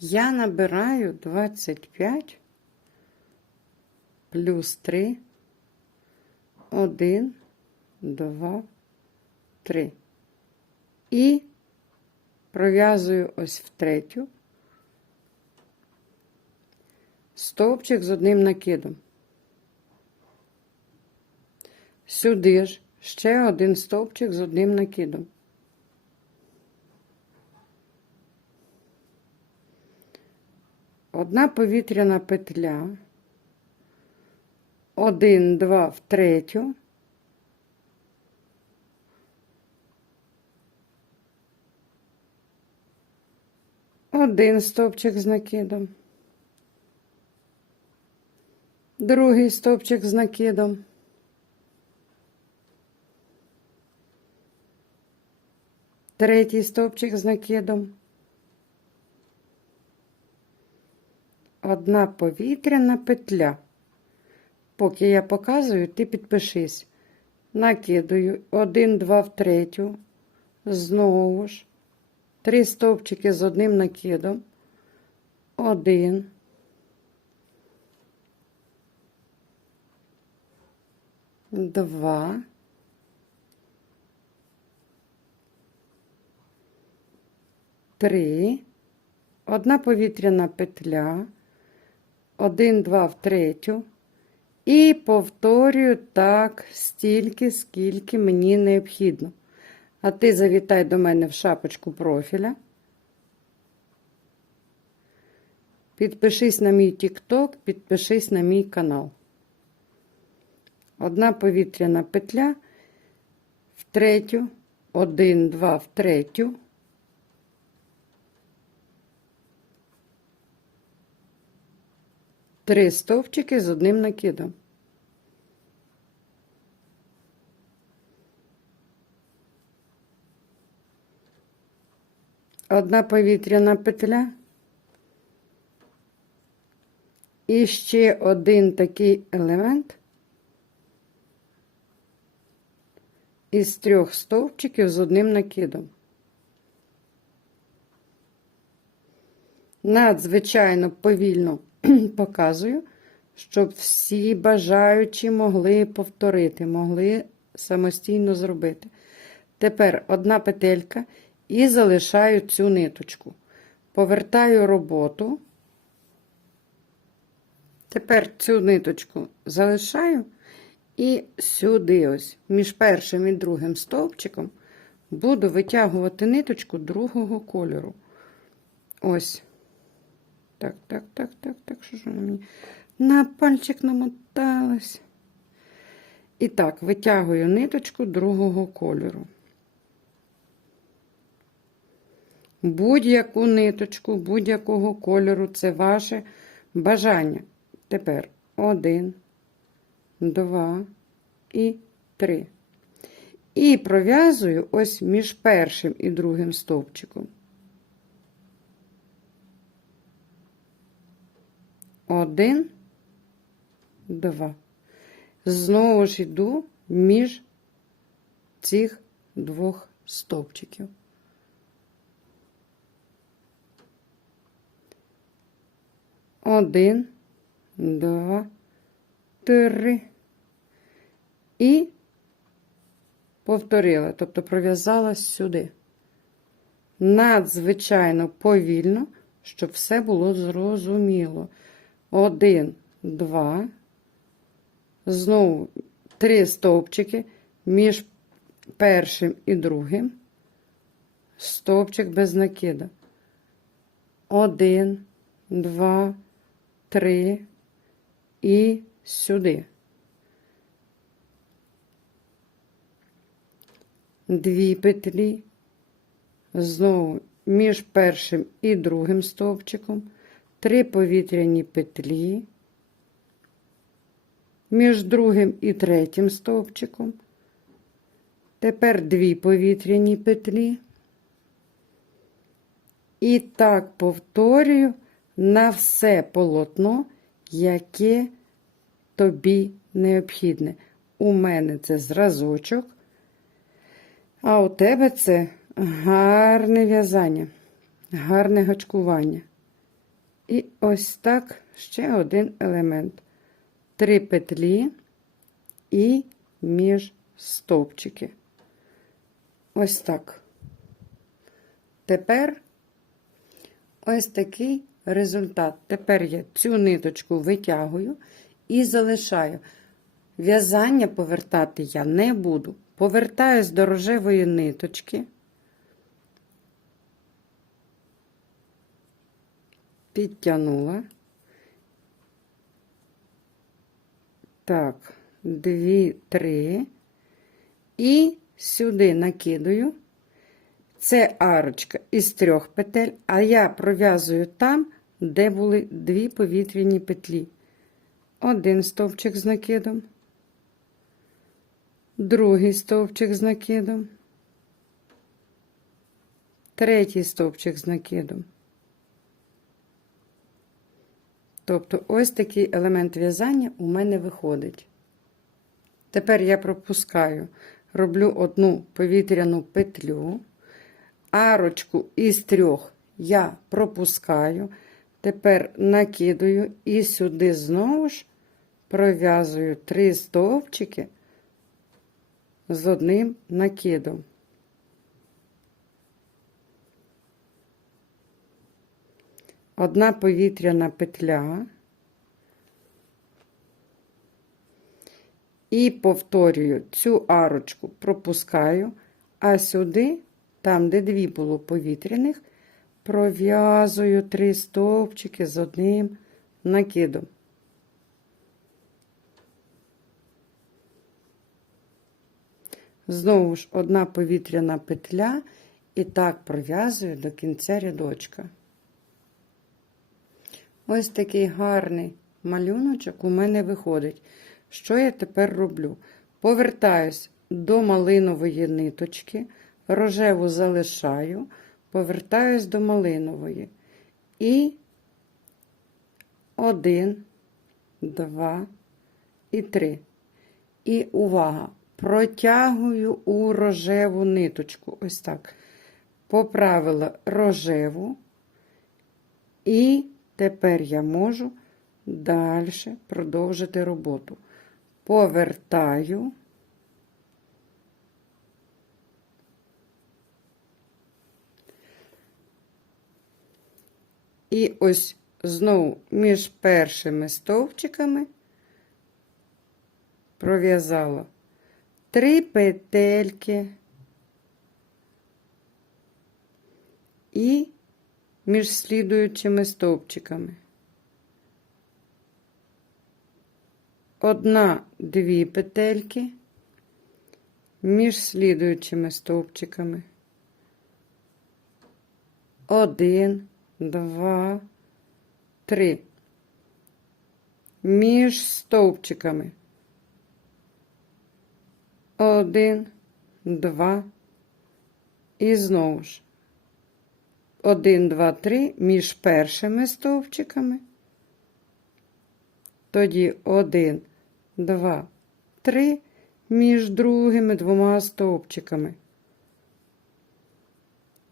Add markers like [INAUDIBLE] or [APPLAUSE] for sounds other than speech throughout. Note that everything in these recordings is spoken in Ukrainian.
Я набираю 25 плюс 3, 1, 2, 3. І пров'язую ось в третю стовпчик з одним накидом. Сюди ж ще один стовпчик з одним накидом. Одна повітряна петля. Один, два в третю. Один стовпчик з накидом. Другий стовпчик з накидом. Третій стовпчик з накидом. Одна повітряна петля. Поки я показую, ти підпишись. Накидаю один, два в третю. Знову ж. Три стовпчики з одним накидом. Один. Два. Три. Одна повітряна петля. Один, два в третю. І повторюю так стільки, скільки мені необхідно. А ти завітай до мене в шапочку профіля. Підпишись на мій TikTok, підпишись на мій канал. Одна повітряна петля в третю, один, два в третю. Три стовпчики з одним накидом. Одна повітряна петля. І ще один такий елемент із трьох стовпчиків з одним накидом. Надзвичайно повільно [CLEARS THROAT] показую, щоб всі бажаючі могли повторити, могли самостійно зробити. Тепер одна петелька і залишаю цю ниточку. Повертаю роботу. Тепер цю ниточку залишаю і сюди, ось, між першим і другим стовпчиком, буду витягувати ниточку другого кольору. Ось. Так, так, так, так, так, що ж вона мені на пальчик намоталась. І так, витягую ниточку другого кольору. Будь-яку ниточку, будь-якого кольору це ваше бажання. Тепер один, два і три. І пров'язую ось між першим і другим стовпчиком. Один, два. Знову ж йду між цих двох стовпчиків. Один, два, три. І повторила, тобто пров'язала сюди. Надзвичайно повільно, щоб все було зрозуміло. Один, два. Знову три стовпчики між першим і другим. Стовпчик без накида. Один, два, три і сюди. Дві петлі. Знову між першим і другим стовпчиком. Три повітряні петлі. Між другим і третім стовпчиком. Тепер дві повітряні петлі. І так повторюю на все полотно, яке тобі необхідне. У мене це зразочок, а у тебе це гарне в'язання, гарне гачкування. І ось так ще один елемент. Три петлі і між стовпчики. Ось так. Тепер ось такий результат. Тепер я цю ниточку витягую і залишаю. В'язання повертати я не буду. Повертаюсь до рожевої ниточки. Підтягнула. Так, дві, три. І сюди накидаю. Це арочка із трьох петель, а я пров'язую там, де були дві повітряні петлі. Один стовпчик з накидом, другий стовпчик з накидом, третій стовпчик з накидом. Тобто ось такий елемент в'язання у мене виходить. Тепер я пропускаю, роблю одну повітряну петлю, арочку із трьох я пропускаю, тепер накидаю і сюди знову ж пров'язую три стовпчики з одним накидом. Одна повітряна петля. І повторюю цю арочку пропускаю, а сюди, там, де дві було повітряних, пров'язую три стовпчики з одним накидом. Знову ж одна повітряна петля, і так пров'язую до кінця рядочка. Ось такий гарний малюночок у мене виходить. Що я тепер роблю? Повертаюсь до малинової ниточки, рожеву залишаю, повертаюсь до малинової. І один, два і три. І увага! Протягую у рожеву ниточку. Ось так. Поправила рожеву. І тепер я можу далі продовжити роботу. Повертаю. І ось знову між першими стовпчиками пров'язала три петельки і між слідуючими стовпчиками. Одна, дві петельки між слідуючими стовпчиками. Один, два, три. Між стовпчиками. Один, два. І знову ж. Один, два, три між першими стовпчиками. Тоді один, два, три між другими двома стовпчиками.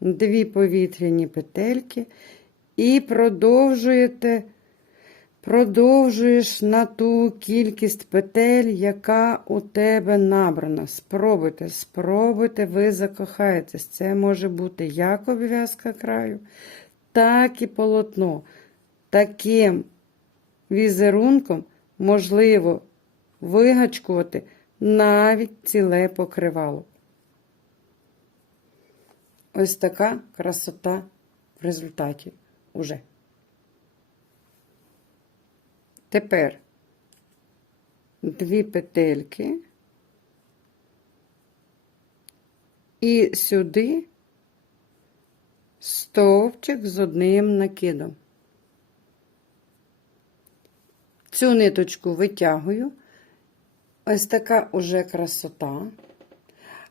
Дві повітряні петельки і продовжуєте, продовжуєш на ту кількість петель, яка у тебе набрана. Спробуйте, спробуйте, ви закохаєтесь. Це може бути як обв'язка краю, так і полотно. Таким візерунком можливо вигачкувати навіть ціле покривало. Ось така красота в результаті уже. Тепер дві петельки і сюди стовпчик з одним накидом. Цю ниточку витягую. Ось така уже красота.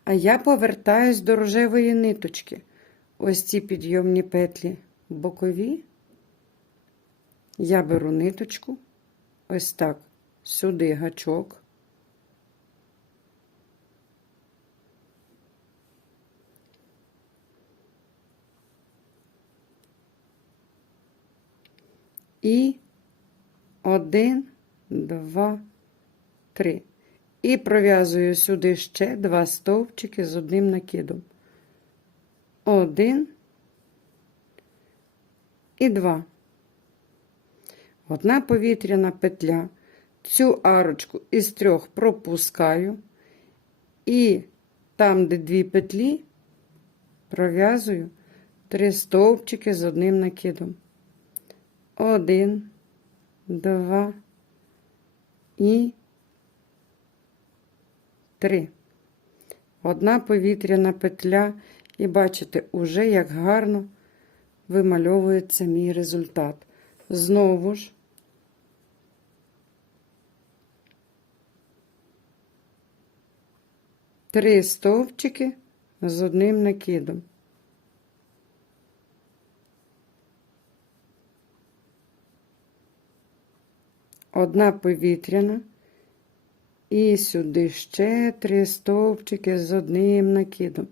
А я повертаюсь до рожевої ниточки. Ось ці підйомні петлі бокові. Я беру ниточку, ось так, сюди гачок. І один, два, три. І пров'язую сюди ще два стовпчики з одним накидом. Один і два. Одна повітряна петля. Цю арочку із трьох пропускаю. І там, де дві петлі, пров'язую три стовпчики з одним накидом. Один, два і три. Одна повітряна петля, і бачите, уже як гарно вимальовується мій результат. Знову ж три стовпчики з одним накидом. Одна повітряна. І сюди ще три стовпчики з одним накидом.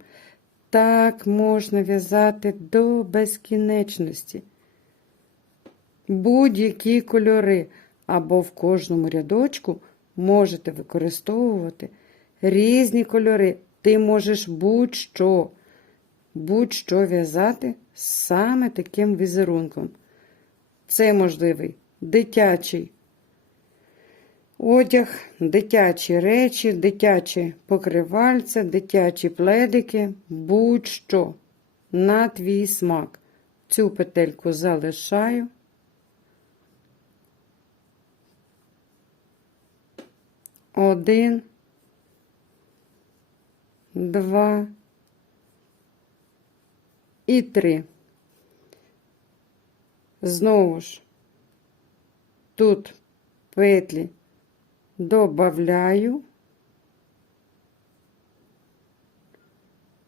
Так можна в'язати до безкінечності. Будь-які кольори, або в кожному рядочку можете використовувати різні кольори. Ти можеш будь-що, будь-що в'язати саме таким візерунком. Це можливий дитячий одяг, дитячі речі, дитячі покривальця, дитячі пледики, будь-що на твій смак. Цю петельку залишаю. Один, два. І три. Знову ж тут петлі добавляю.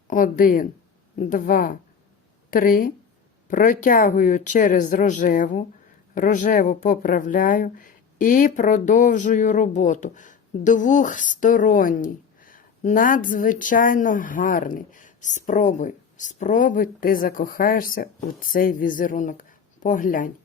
Один, два, три, протягую через рожеву, рожеву поправляю і продовжую роботу. Двохсторонній, надзвичайно гарний. Спробуй, спробуй, ти закохаєшся у цей візерунок. Поглянь.